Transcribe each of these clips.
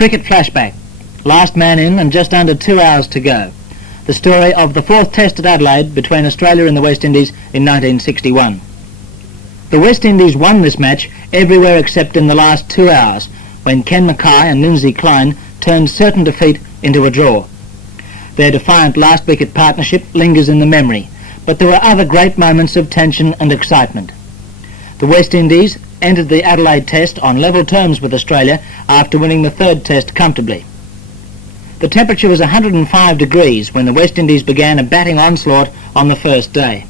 Cricket flashback. Last man in and just under 2 hours to go. The story of the fourth test at Adelaide between Australia and the West Indies in 1961. The West Indies won this match everywhere except in the last 2 hours, when Ken Mackay and Lindsay Kline turned certain defeat into a draw. Their defiant last wicket partnership lingers in the memory, but there were other great moments of tension and excitement. The West Indies entered the Adelaide test on level terms with Australia after winning the third test comfortably. The temperature was 105 degrees when the West Indies began a batting onslaught on the first day.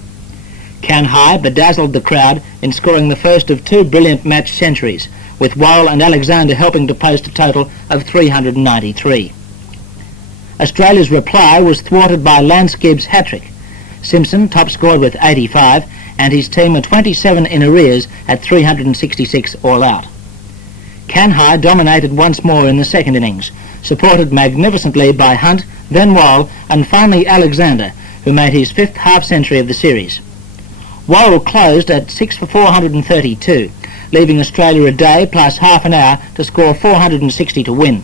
Kline bedazzled the crowd in scoring the first of two brilliant match centuries, with Worrell and Alexander helping to post a total of 393. Australia's reply was thwarted by Lance Gibbs' hat-trick. Simpson top scored with 85, and his team were 27 in arrears at 366 all out. Kline dominated once more in the second innings, supported magnificently by Hunt, then Worrell, and finally Alexander, who made his fifth half-century of the series. Worrell closed at 6 for 432, leaving Australia a day plus half an hour to score 460 to win.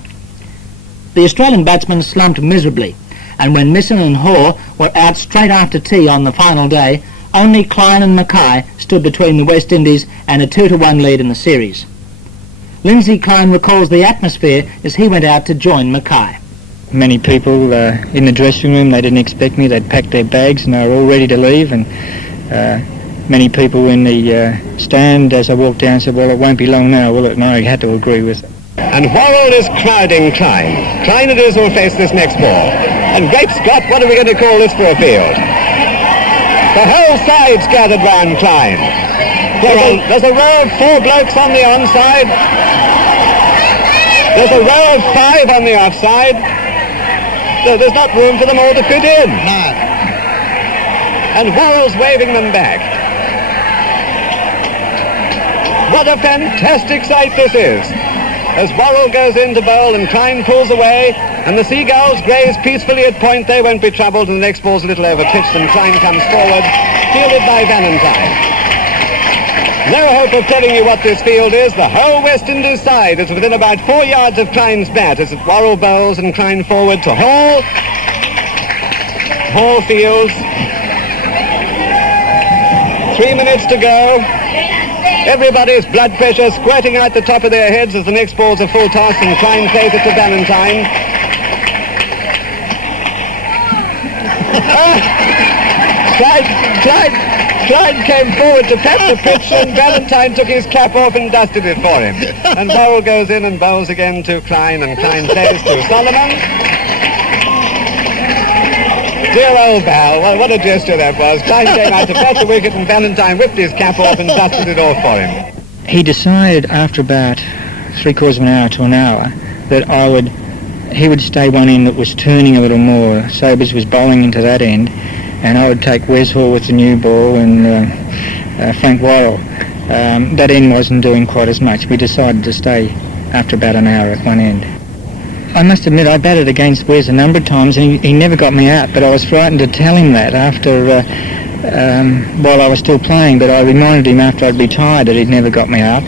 The Australian batsmen slumped miserably, and when Misson and Hall were out straight after tea on the final day, only Kline and Mackay stood between the West Indies and a 2-1 lead in the series. Lindsay Kline recalls the atmosphere as he went out to join Mackay. Many people in the dressing room, they didn't expect me. They'd packed their bags and they were all ready to leave, and many people in the stand as I walked down said, well, it won't be long now, will it? And I had to agree with it. And Worrell is crowding Kline. Kline it is who will face this next ball. And great Scott, what are we going to call this for a field? The whole side's gathered round Kline. There's a row of 4 blokes on the onside. There's a row of 5 on the offside. There's not room for them all to fit in. No. And Worrell's waving them back. What a fantastic sight this is. As Worrell goes in to bowl and Kline pulls away, and the Seagulls graze peacefully at point, they won't be troubled, and the next ball's a little over-pitched, and Kline comes forward, fielded by Valentine. No hope of telling you what this field is. The whole West Indies side is within about 4 yards of Kline's bat as Worrell bowls and Kline forward to Hall. Hall fields. 3 minutes to go. Everybody's blood pressure squirting out the top of their heads as the next ball's a full toss and Kline plays it to Valentine. Kline came forward to pat the pitch and Valentine took his cap off and dusted it for him. And Worrell goes in and bowls again to Kline, and Kline plays to Solomon. Dear old Val, well, what a gesture that was. Kline came out to pat the wicket and Valentine whipped his cap off and dusted it off for him. He decided after about 3/4 of an hour to an hour that he would stay one end that was turning a little more. Sobers was bowling into that end, and I would take Wes Hall with the new ball and Frank Worrell. That end wasn't doing quite as much. We decided to stay after about an hour at one end. I must admit I batted against Wes a number of times and he never got me out, but I was frightened to tell him that while I was still playing, but I reminded him after I'd retired that he'd never got me out.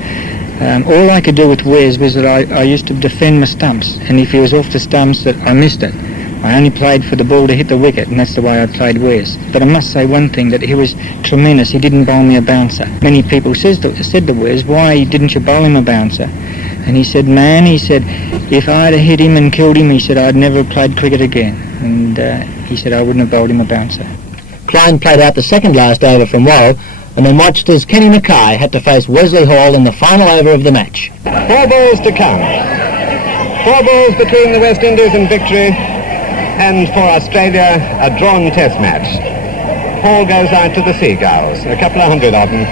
All I could do with Wes was that I used to defend my stumps, and if he was off the stumps that I missed it. I only played for the ball to hit the wicket, and that's the way I played Wes. But I must say one thing, that he was tremendous. He didn't bowl me a bouncer. Many people said to Wes, why didn't you bowl him a bouncer? And he said, man, he said, if I'd have hit him and killed him, he said, I'd never have played cricket again. And he said, I wouldn't have bowled him a bouncer. Kline played out the second last over from Worrell, and then watched as Kenny Mackay had to face Wesley Hall in the final over of the match. 4 balls to come. 4 balls between the West Indies and victory, and for Australia, a drawn test match. Hall goes out to the Seagulls, a couple of hundred of them,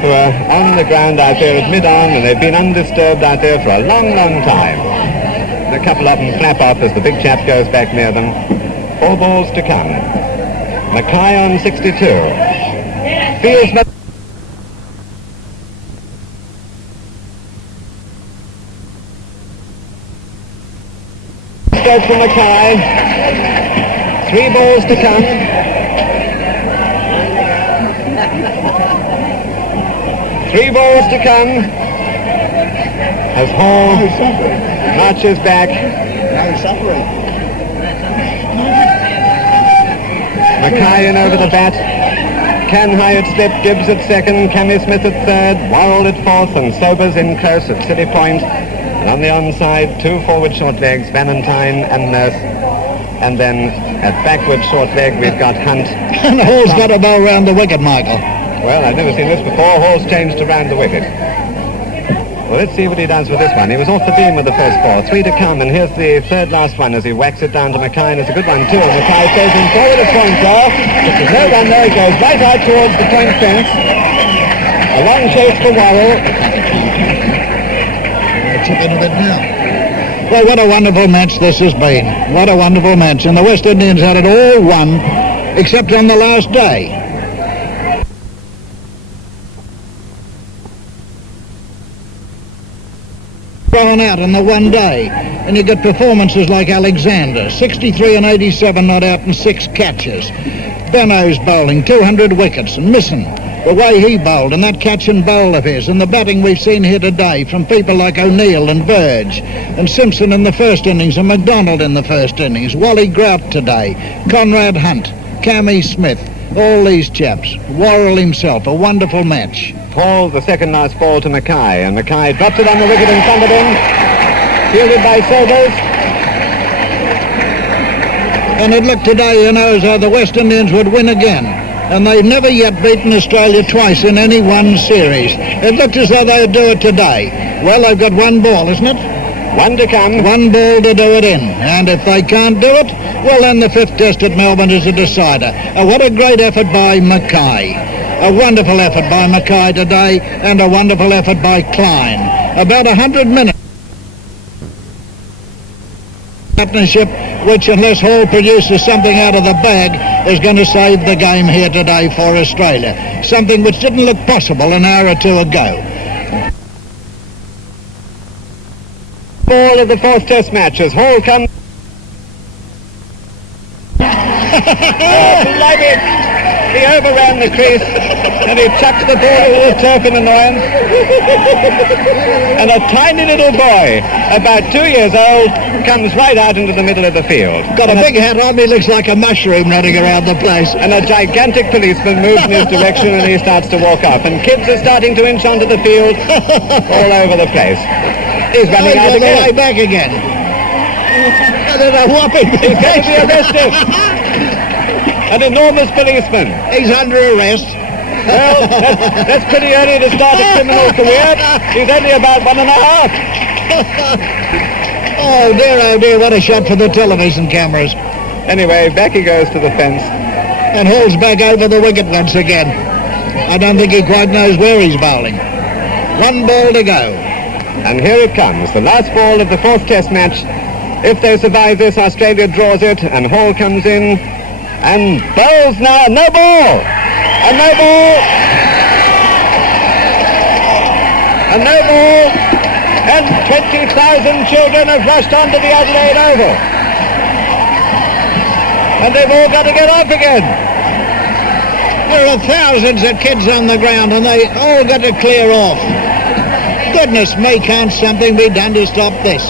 who are on the ground out there at mid-on, and they've been undisturbed out there for a long, long time. And a couple of them flap off as the big chap goes back near them. 4 balls to come. Mackay on 62. Fieldsman. Stroke for Mackay. 3 balls to come. 3 balls to come. As Hall marches back. Mackay in over the bat. Canhigh at slip, Gibbs at second, Cammy Smith at third, Worrell at fourth, and Sobers in close at City Point. And on the onside, two forward short legs, Valentine and Nurse. And then at backward short leg, we've got Hunt. And Hall's got a ball round the wicket, Michael. Well, I've never seen this before. Hall's changed to round the wicket. Well, let's see what he does with this one. He was off the beam with the first ball. 3 to come, and here's the third last one as he whacks it down to Mackay, and it's a good one too. And Mackay stays in forward at point draw. There's no run there. He goes right out towards the point fence. A long chase for Worrell. Chip in a bit now. Well, what a wonderful match this has been. What a wonderful match. And the West Indians had it all won, except on the last day. Thrown out in the one day, and you get performances like Alexander, 63 and 87 not out and 6 catches. Benno's bowling 200 wickets, and missing the way he bowled and that catch and bowl of his, and the batting we've seen here today from people like O'Neill and Verge and Simpson in the first innings and MacDonald in the first innings, Wally Grout today, Conrad Hunt, Cammy Smith, all these chaps, Worrell himself, a wonderful match. Hall, the second last ball to Mackay, and Mackay drops it on the wicket in front of him, fielded by Sobers. And it looked today, you know, as though the West Indians would win again. And they've never yet beaten Australia twice in any one series. It looked as though they'd do it today. Well, they've got one ball, isn't it? One to come. One ball to do it in. And if they can't do it, well, then the 5th test at Melbourne is a decider. What a great effort by Mackay. A wonderful effort by Mackay today, and a wonderful effort by Kline. About 100 minutes. Partnership, which unless Hall produces something out of the bag, is going to save the game here today for Australia. Something which didn't look possible an hour or two ago. Ball of the 4th test match as Hall comes. Like it. He overran the crease and he chucked the ball into the turf in annoyance. And a tiny little boy, about 2 years old, comes right out into the middle of the field. Got a big hat on, he looks like a mushroom running around the place. And a gigantic policeman moves in his direction and he starts to walk off. And kids are starting to inch onto the field all over the place. He's running out again. Way back again. And then a whopping. He's going to be arrested. An enormous policeman. He's under arrest. Well, that's pretty early to start a criminal career. He's only about 1.5. Oh dear, what a shot for the television cameras. Anyway, back he goes to the fence. And Hall's back over the wicket once again. I don't think he quite knows where he's bowling. One ball to go. And here it comes, the last ball of the 4th test match. If they survive this, Australia draws it, and Hall comes in and bowls now. No ball! And no ball! And no ball! And 20,000 children have rushed onto the Adelaide Oval. And they've all got to get off again. There are thousands of kids on the ground and they all got to clear off. Goodness me, can't something be done to stop this?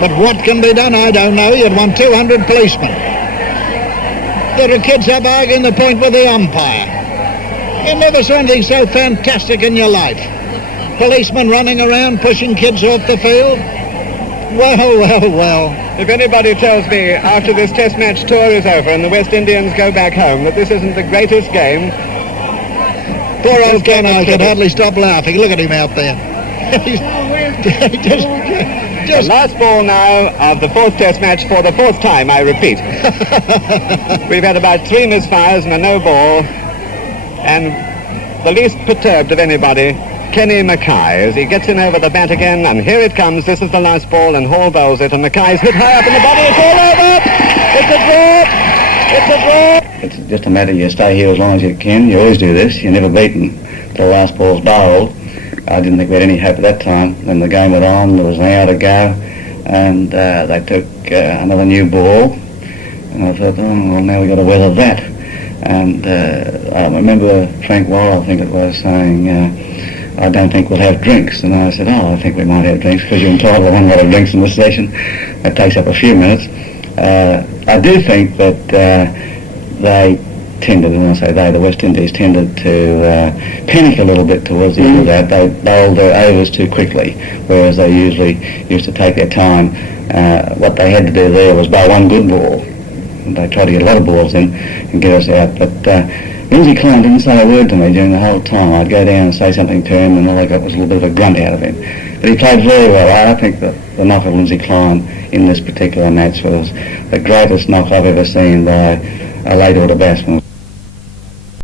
But what can be done, I don't know. You'd want 200 policemen. There are kids up arguing the point with the umpire. You never saw anything so fantastic in your life. Policemen running around pushing kids off the field. Well. If anybody tells me after this test match tour is over and the West Indians go back home that this isn't the greatest game... Poor old Canhigh could hardly stop laughing. Look at him out there. The last ball now of the 4th test match for the 4th time, I repeat. We've had about 3 misfires and a no ball. And the least perturbed of anybody, Kenny Mackay, as he gets in over the bat again, and here it comes. This is the last ball, and Hall bowls it, and Mackay's hit high up in the body. It's all over! It's a draw! It's a draw! It's just a matter you stay here as long as you can. You always do this. You're never beaten till the last ball's bowled. I didn't think we had any hope at that time. Then the game went on, there was an hour to go, and they took another new ball, and I thought, well, now we've got to weather that. And I remember Frank Worrell, I think it was, saying, I don't think we'll have drinks. And I said, I think we might have drinks, because you're entitled to one lot of drinks in this session. It takes up a few minutes. I do think that they tended, and I say they, the West Indies tended to panic a little bit towards the end of that. They bowled their overs too quickly, whereas they usually used to take their time. What they had to do there was bowl one good ball. They tried to get a lot of balls in and get us out, but Lindsay Kline didn't say a word to me during the whole time. I'd go down and say something to him, and all I got was a little bit of a grunt out of him. But he played very well. I think that the knock of Lindsay Kline in this particular match was the greatest knock I've ever seen by a late order batsman.